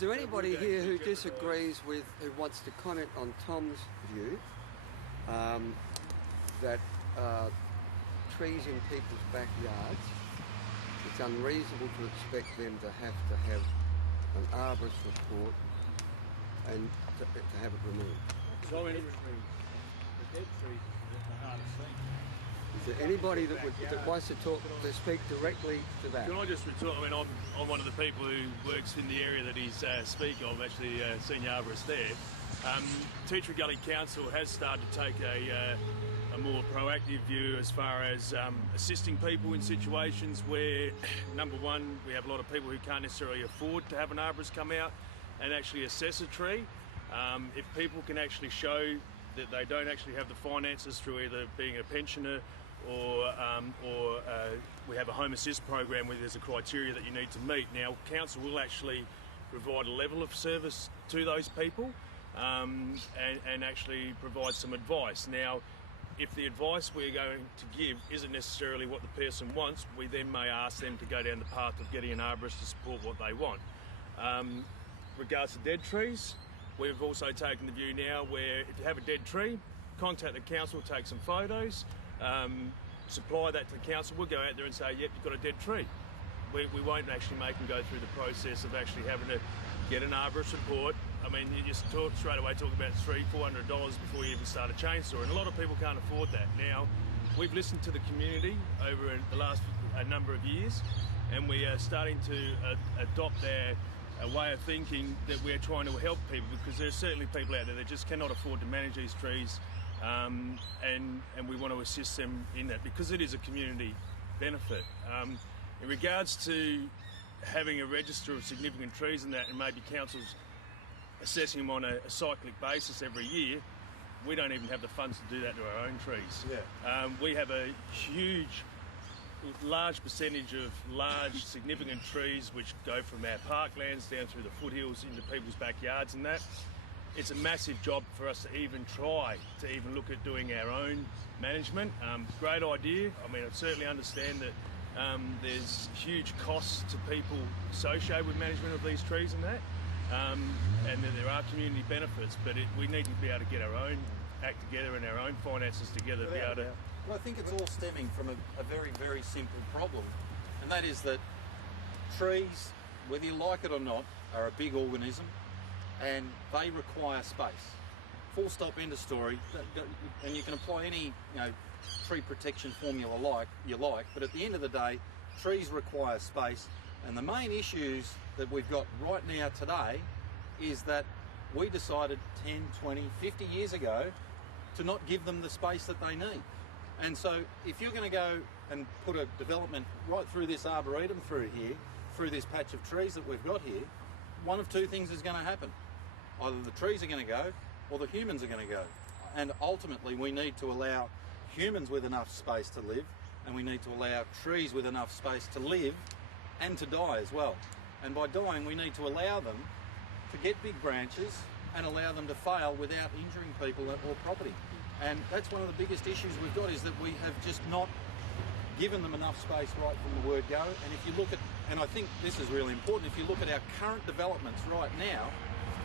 Is there anybody here who disagrees with, who wants to comment on Tom's view that trees in people's backyards, it's unreasonable to expect them to have an arborist report and to have it removed? So the dead trees is the hardest thing. Is there anybody that wants to speak directly to that? Can I just retort? I mean, I'm one of the people who works in the area that he's speaking of, actually senior arborist there. Tea Tree Gully Council has started to take a more proactive view as far as assisting people in situations where, number one, we have a lot of people who can't necessarily afford to have an arborist come out and actually assess a tree. If people can actually show that they don't actually have the finances through either being a pensioner or we have a home assist program where there's a criteria that you need to meet. Now, council will actually provide a level of service to those people and actually provide some advice. Now, if the advice we're going to give isn't necessarily what the person wants, we then may ask them to go down the path of getting an arborist to support what they want. Regards to dead trees, we've also taken the view now where if you have a dead tree, contact the council, take some photos, supply that to the council. We'll go out there and say, yep, you've got a dead tree. We won't actually make them go through the process of actually having to get an arborist report. I mean, you just straight away talk about $300-400 before you even start a chainsaw, and a lot of people can't afford that. Now, we've listened to the community over the last number of years, and we are starting to adopt a way of thinking that we're trying to help people, because there's certainly people out there that just cannot afford to manage these trees, and we want to assist them in that because it is a community benefit. In regards to having a register of significant trees and that, and maybe councils assessing them on a cyclic basis every year, we don't even have the funds to do that to our own trees. Yeah. We have a large percentage of large significant trees which go from our parklands down through the foothills into people's backyards and that. It's a massive job for us to even try to even look at doing our own management. Great idea. I mean, I certainly understand that there's huge costs to people associated with management of these trees and that, and that there are community benefits, but we need to be able to get our own act together and our own finances together to be able to... Well, I think it's all stemming from a very, very simple problem, and that is that trees, whether you like it or not, are a big organism and they require space. Full stop, end of story. And you can apply any tree protection formula you like, but at the end of the day, trees require space, and the main issues that we've got right now today is that we decided 10, 20, 50 years ago to not give them the space that they need. And so if you're going to go and put a development right through this arboretum through here, through this patch of trees that we've got here, one of two things is going to happen. Either the trees are going to go or the humans are going to go. And ultimately we need to allow humans with enough space to live, and we need to allow trees with enough space to live and to die as well. And by dying, we need to allow them to get big branches and allow them to fail without injuring people or property. And that's one of the biggest issues we've got, is that we have just not given them enough space right from the word go. And if you look at, and I think this is really important, if you look at our current developments right now,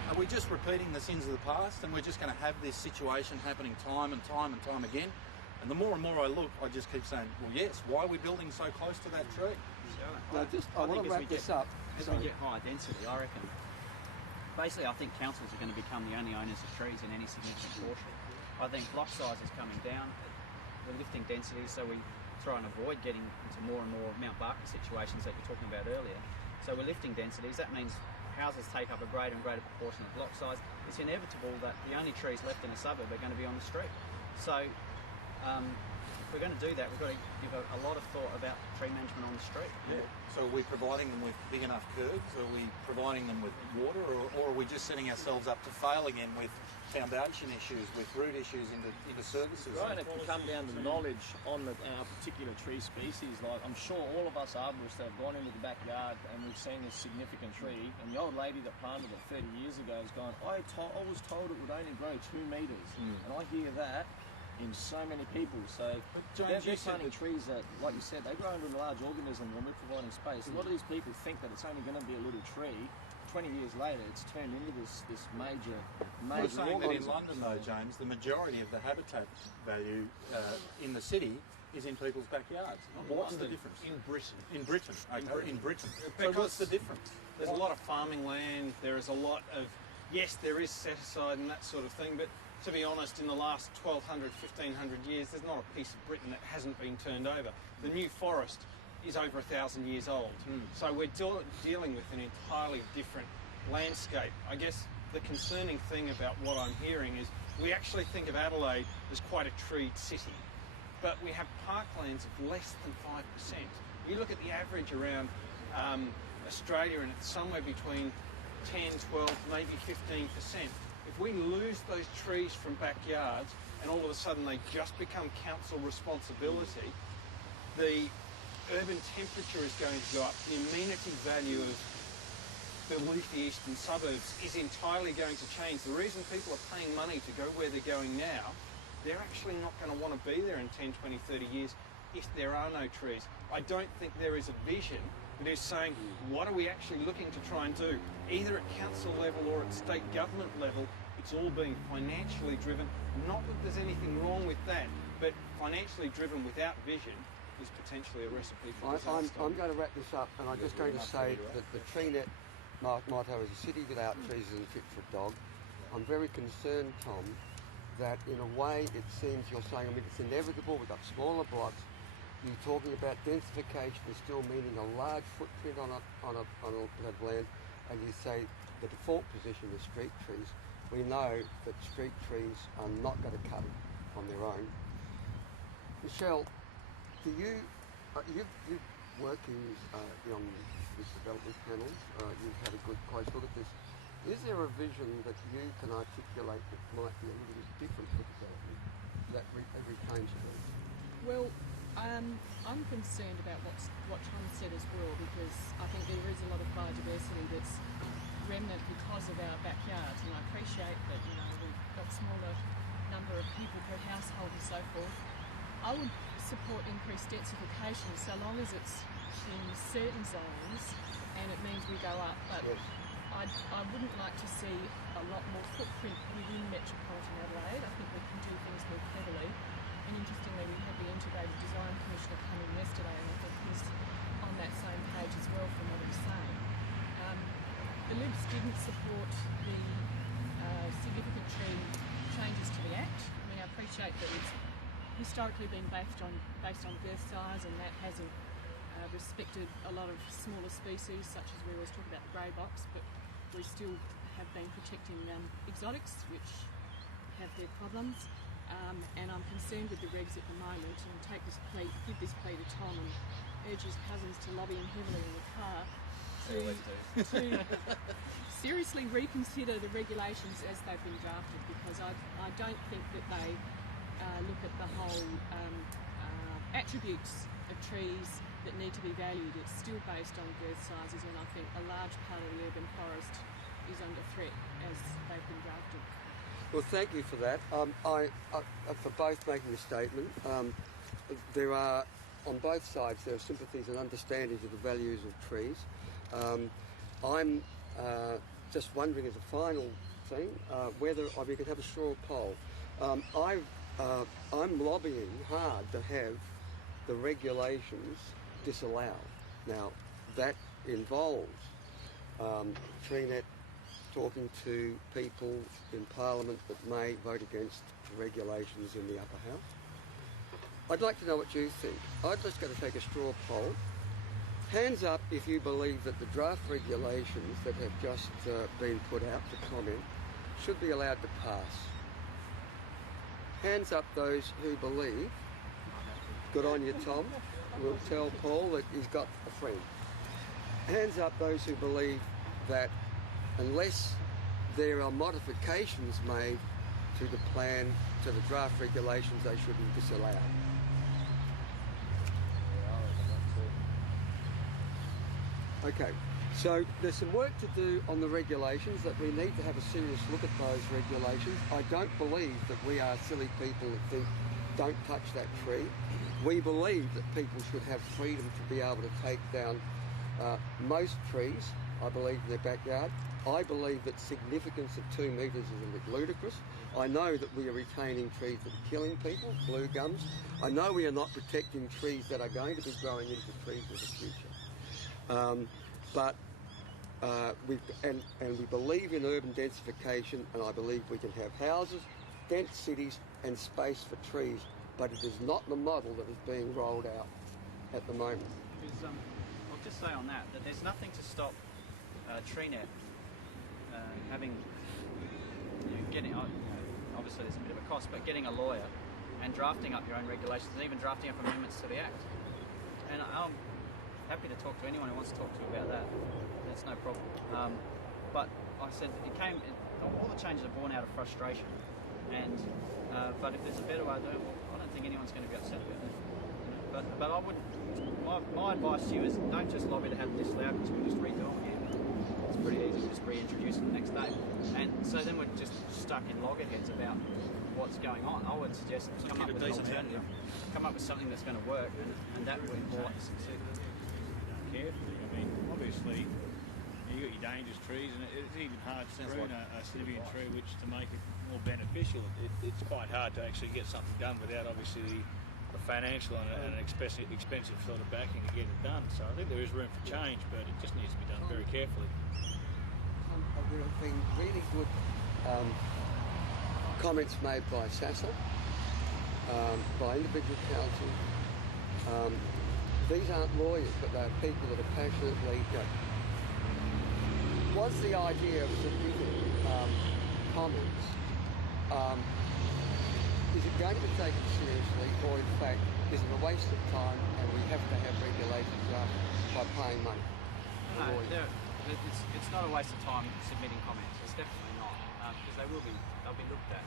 are we just repeating the sins of the past, and we're just going to have this situation happening time and time and time again? And the more and more I look, I just keep saying, well, yes, why are we building so close to that tree? I want to wrap this up. As we get higher density, I reckon, basically I think councils are going to become the only owners of trees in any significant portion. I think block size is coming down. We're lifting densities, so we try and avoid getting into more and more Mount Barker situations that you're talking about earlier. So we're lifting densities. That means houses take up a greater and greater proportion of block size. It's inevitable that the only trees left in a suburb are going to be on the street. So if we're going to do that, we've got to give a lot of thought about tree management on the street. Yeah. So are we providing them with big enough curbs? Are we providing them with water? Or are we just setting ourselves up to fail again with foundation issues, with root issues into services? Right, and it can come down to knowledge on our particular tree species. Like, I'm sure all of us arborists that have gone into the backyard and we've seen this significant tree, and the old lady that planted it 30 years ago has gone, I was told it would only grow 2 metres. And I hear that in so many people. So they're planting trees that, like you said, they grow into a large organism when we're providing space. A lot of these people think that it's only going to be a little tree. 20 years later, it's turned into this major We're saying that in organism. London, though, James, the majority of the habitat value in the city is in people's backyards. What's the difference? In Britain. In Britain, okay, in Britain. So Because what's the difference? There's a lot of farming land, there is a lot of, yes, there is set aside and that sort of thing, but to be honest, in the last 1200, 1500 years, there's not a piece of Britain that hasn't been turned over. The New Forest is over 1,000 years old. So we're dealing with an entirely different landscape. I guess the concerning thing about what I'm hearing is we actually think of Adelaide as quite a treed city, but we have parklands of less than 5%. You look at the average around Australia and it's somewhere between 10, 12, maybe 15%. If we lose those trees from backyards and all of a sudden they just become council responsibility, the urban temperature is going to go up. The amenity value of the leafy eastern suburbs is entirely going to change. The reason people are paying money to go where they're going now, they're actually not going to want to be there in 10, 20, 30 years if there are no trees. I don't think there is a vision that is saying, what are we actually looking to try and do? Either at council level or at state government level, it's all being financially driven. Not that there's anything wrong with that, but financially driven without vision is potentially a recipe for disaster. I'm going to wrap this up, and I'm just going to say that the TreeNet motto is a city without trees isn't fit for a dog. I'm very concerned, Tom, that in a way it seems you're saying, I mean, it's inevitable, we've got smaller blocks, you're talking about densification is still meaning a large footprint on a bit of land, and you say the default position is street trees. We know that street trees are not going to cut it on their own. Michelle, do you, you've working on this development panels, you've had a good close look at this. Is there a vision that you can articulate that might be a little bit different for development that retains trees? Well, I'm concerned about what Tom said as well, because I think there is a lot of biodiversity that's remnant because of our backyards, and I appreciate that, you know, we've got smaller number of people per household and so forth. I would support increased densification so long as it's in certain zones and it means we go up, but Yes. I wouldn't like to see a lot more footprint within metropolitan Adelaide. I think we can do things more cleverly. And interestingly, we had the Integrated Design Commissioner come in yesterday, and I think he's on that same page as well from what he's saying. The Libs didn't support the significant tree changes to the Act. I mean, I appreciate that it's historically been based on girth size, and that hasn't respected a lot of smaller species, such as we always talk about the grey box, but we still have been protecting exotics, which have their problems. And I'm concerned with the regs at the moment, and give this plea to Tom and urge his cousins to lobby him heavily in the car to seriously reconsider the regulations as they've been drafted, because I don't think that they look at the whole attributes of trees that need to be valued. It's still based on girth sizes, and I think a large part of the urban forest is under threat as they've been drafted. Well, thank you for that. For both making a statement. There are, on both sides, there are sympathies and understandings of the values of trees. I'm just wondering, as a final thing, whether we could have a straw poll. I'm lobbying hard to have the regulations disallowed. Now, that involves TreeNet talking to people in Parliament that may vote against the regulations in the upper house. I'd like to know what you think. I'd just going to take a straw poll. Hands up if you believe that the draft regulations that have just been put out for comment should be allowed to pass. Hands up those who believe. Good on you, Tom. We'll tell Paul that he's got a friend. Hands up those who believe that unless there are modifications made to the plan, to the draft regulations, they should be disallowed. Okay, so there's some work to do on the regulations, that we need to have a serious look at those regulations. I don't believe that we are silly people that think don't touch that tree. We believe that people should have freedom to be able to take down most trees. I believe, in their backyard. I believe that significance of 2 metres is a bit ludicrous. I know that we are retaining trees that are killing people, blue gums. I know we are not protecting trees that are going to be growing into trees of the future. We believe in urban densification, and I believe we can have houses, dense cities and space for trees, but it is not the model that is being rolled out at the moment. I'll just say on that there's nothing to stop TreeNet having, obviously there's a bit of a cost, but getting a lawyer and drafting up your own regulations and even drafting up amendments to the Act. And I'm happy to talk to anyone who wants to talk to about that. That's no problem. But I said all the changes are born out of frustration. And but if there's a better way to do it, well, I don't think anyone's going to be upset about it. But I would. My advice to you is don't just lobby to have this loud because we'll just redo them again. It's pretty easy to just reintroduce it the next day. And so then we're just stuck in loggerheads about what's going on. I would suggest come up with an alternative, come up with something that's going to work, and that would more likely to succeed. Carefully. I mean, obviously, you've got your dangerous trees, and it's even hard to prune a significant tree which to make it more beneficial. It's quite hard to actually get something done without obviously the financial and an expensive sort of backing to get it done. So I think there is room for change, but it just needs to be done very carefully. There have been really good comments made by SASA, by individual councils. These aren't lawyers, but they're people that are passionately. Was the idea of submitting comments? Is it going to be taken seriously, or in fact, is it a waste of time and we have to have regulations by paying money? No, it's not a waste of time submitting comments. It's definitely not, because they'll be looked at,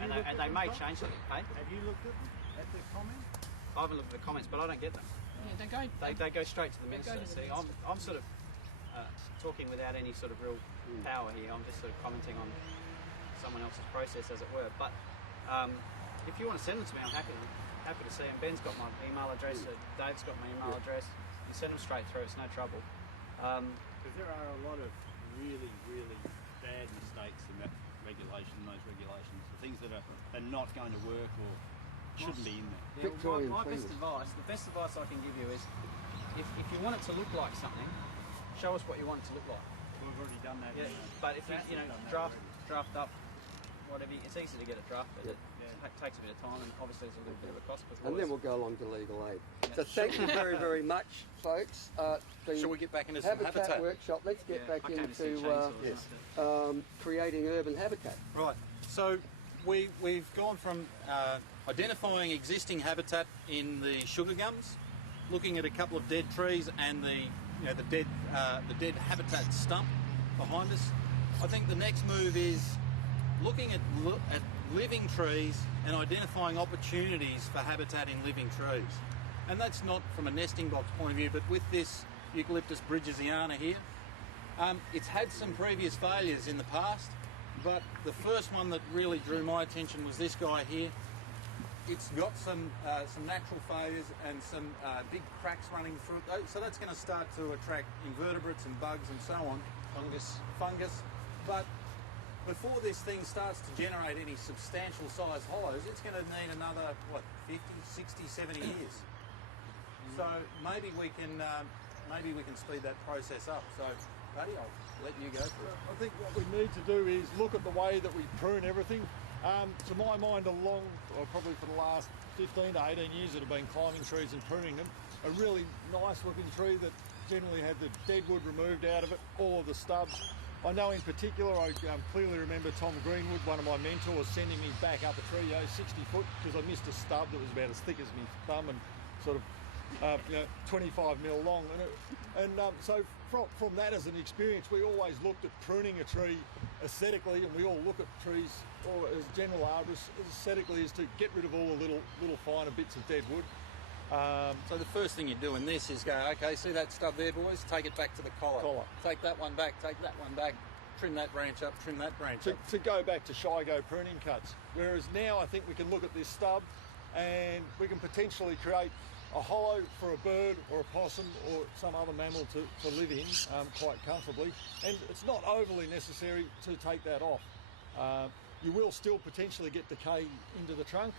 and they may change them. Hey? Have you looked at the comments? I haven't looked at the comments, but I don't get them. Yeah, They go straight to the minister. See, I'm sort of talking without any sort of real power here. I'm just sort of commenting on someone else's process, as it were. But if you want to send them to me, I'm happy to see them. Ben's got my email address. Dave's got my email address. You send them straight through. It's no trouble. Because there are a lot of really, really bad mistakes in that regulation, those regulations, the things that are not going to work or shouldn't be in there. My best advice, the best advice I can give you is, if you want it to look like something, show us what you want it to look like. We've already done that. Yeah, but if you draft up whatever, it's easy to get it drafted. It takes a bit of time, and obviously there's a little bit of a cost. And then we'll go along to legal aid. So thank you very, very much, folks. Shall we get back into some habitat? Workshop. Let's get back into creating urban habitat. Right. So we've gone from identifying existing habitat in the sugar gums, looking at a couple of dead trees and the dead habitat stump behind us. I think the next move is looking at living trees and identifying opportunities for habitat in living trees. And that's not from a nesting box point of view, but with this Eucalyptus bridgesiana here, it's had some previous failures in the past, but the first one that really drew my attention was this guy here. It's got some natural failures and some big cracks running through it, so that's going to start to attract invertebrates and bugs and so on. Fungus. But before this thing starts to generate any substantial size hollows, it's going to need another, 50, 60, 70 years. So maybe we can speed that process up. So, Paddy, I'll let you go for it. I think what we need to do is look at the way that we prune everything. To my mind, probably for the last 15 to 18 years that have been climbing trees and pruning them, a really nice looking tree that generally had the dead wood removed out of it, all of the stubs. I know in particular, I clearly remember Tom Greenwood, one of my mentors, sending me back up a tree, 60 foot, because I missed a stub that was about as thick as my thumb and sort of 25 mil long. So from that as an experience, we always looked at pruning a tree aesthetically, and we all look at trees, or as general arborists, aesthetically, is to get rid of all the little finer bits of dead wood. So the first thing you do in this is go, okay, see that stub there, boys? Take it back to the collar. Take that one back, trim that branch up, trim that branch up. To go back to Shigo pruning cuts. Whereas now I think we can look at this stub and we can potentially create a hollow for a bird or a possum or some other mammal to live in quite comfortably, and it's not overly necessary to take that off. You will still potentially get decay into the trunk,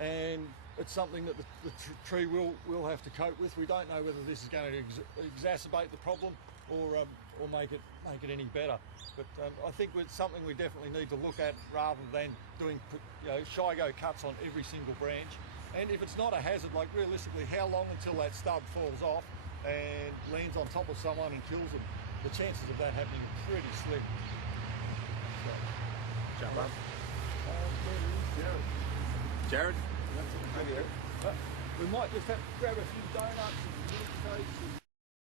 and it's something that the tree will have to cope with. We don't know whether this is going to exacerbate the problem or make it any better. But I think it's something we definitely need to look at rather than doing Shigo cuts on every single branch. And if it's not a hazard, like realistically, how long until that stub falls off and lands on top of someone and kills them? The chances of that happening are pretty slim. So, Jump up. Jared? We might just have to grab a few donuts and milk shakes.